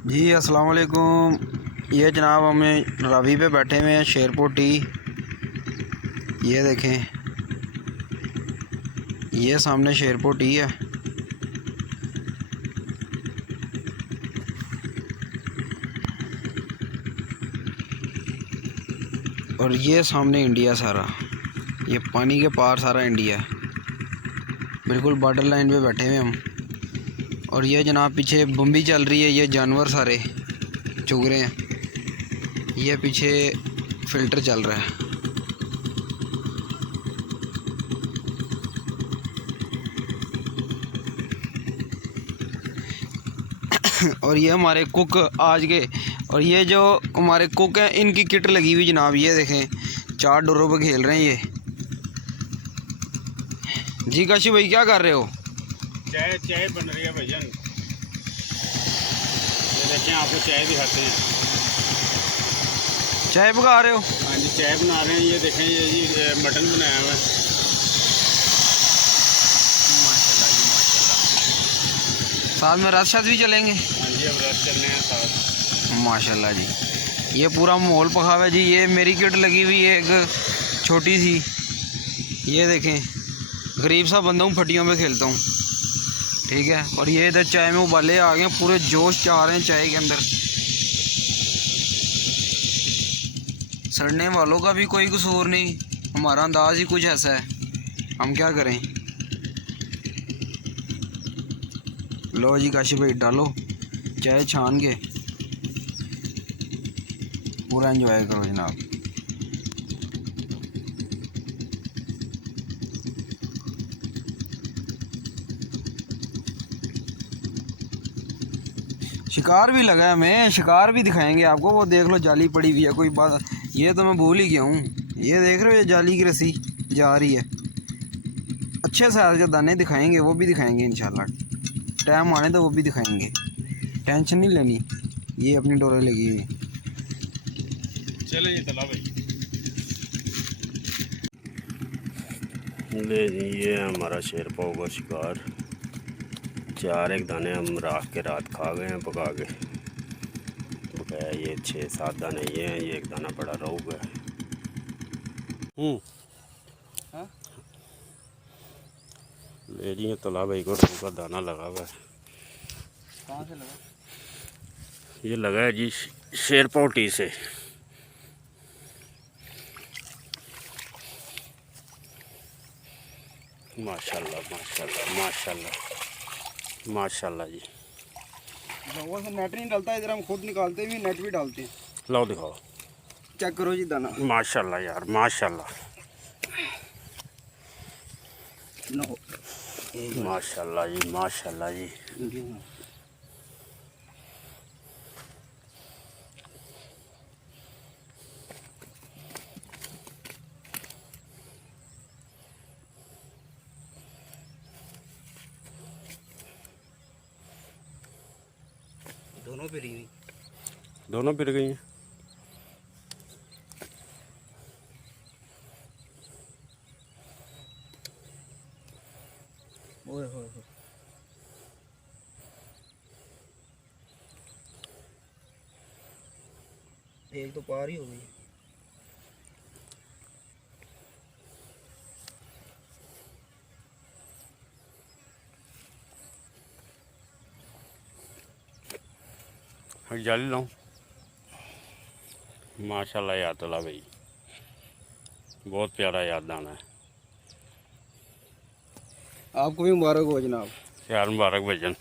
जी अस्सलाम वालेकुम। ये जनाब हमें रावी पे बैठे हुए हैं शेरपुर टी। ये देखें, ये सामने शेरपुर टी है और ये सामने इंडिया सारा, ये पानी के पार सारा इंडिया है। बिल्कुल बॉर्डर लाइन पे बैठे हुए हम। और ये जनाब पीछे बम्बी चल रही है, ये जानवर सारे चुग रहे हैं। ये पीछे फ़िल्टर चल रहा है। और ये हमारे कुक आज के, और ये जो हमारे कुक हैं इनकी किट लगी हुई जनाब। ये देखें 4 डोरों पे खेल रहे हैं ये। जी काशी भाई क्या कर रहे हो? चाय चाय बन रही है भैया। ये देखें, आपको चाय दिखाते हैं। चाय पका रहे हो? हाँ जी, चाय बना रहे हैं। ये देखें, ये जी मटन बनाया हुआ है। माशाल्लाह जी माशाल्लाह। साथ में रस शस भी चलेंगे? हाँ जी, अब रस चलने हैं साथ। माशाल्लाह जी। ये पूरा माहौल पका हुआ है जी। ये मेरी किट लगी हुई है एक छोटी सी। ये देखें, गरीब सा बंदा हूँ, फटियों पे खेलता हूँ, ठीक है। और ये इधर चाय में उबाले आ गए, पूरे जोश चाह रहे हैं चाय के अंदर। सड़ने वालों का भी कोई कसूर नहीं, हमारा अंदाज ही कुछ ऐसा है, हम क्या करें। लो जी काशी भाई, डालो चाय छान के, पूरा एंजॉय करो जनाब। शिकार भी लगा है, हमें शिकार भी दिखाएंगे आपको। वो देख लो जाली पड़ी हुई है, कोई बात, ये तो मैं भूल ही गया हूँ। ये देख रहे हो, ये जाली की रस्सी जा रही है। अच्छे साइज के दाने दिखाएंगे, वो भी दिखाएंगे इंशाल्लाह। टाइम आने तो वो भी दिखाएंगे, टेंशन नहीं लेनी। ये अपनी डोरे लगी हुई। चले जी तला भाई। ले जी, ये हमारा शेर पाव का शिकार। 4 एक दाने हम राख के रात खा गए हैं पका के। बकाया ये 6-7 दाने ये हैं। ये एक दाना बड़ा रोहू है। ले जी, तला भाई को रोहू का दाना लगा हुआ है। कहाँ से लगा? ये लगा है जी शेर पाव टी से। माशाल्लाह माशाल्लाह माशाल्लाह माशाल्लाह जी। वो से नेट नहीं डालता, इधर हम खुद निकालते भी, नेट भी डालते हैं। लो दिखाओ। चेक करो जी दाना। माशाल्लाह यार माशाल्लाह माशाल्लाह जी माशाल्लाह जी। दोनों पे रही, दोनों पिर गई हैं। ओए होए होए। एक तो पार ही हो गई। जाली लाऊं। माशाल्लाह यार तला भाई, बहुत प्यारा याद दाना है। आपको भी मुबारक हो जनाब। यार मुबारक भजन।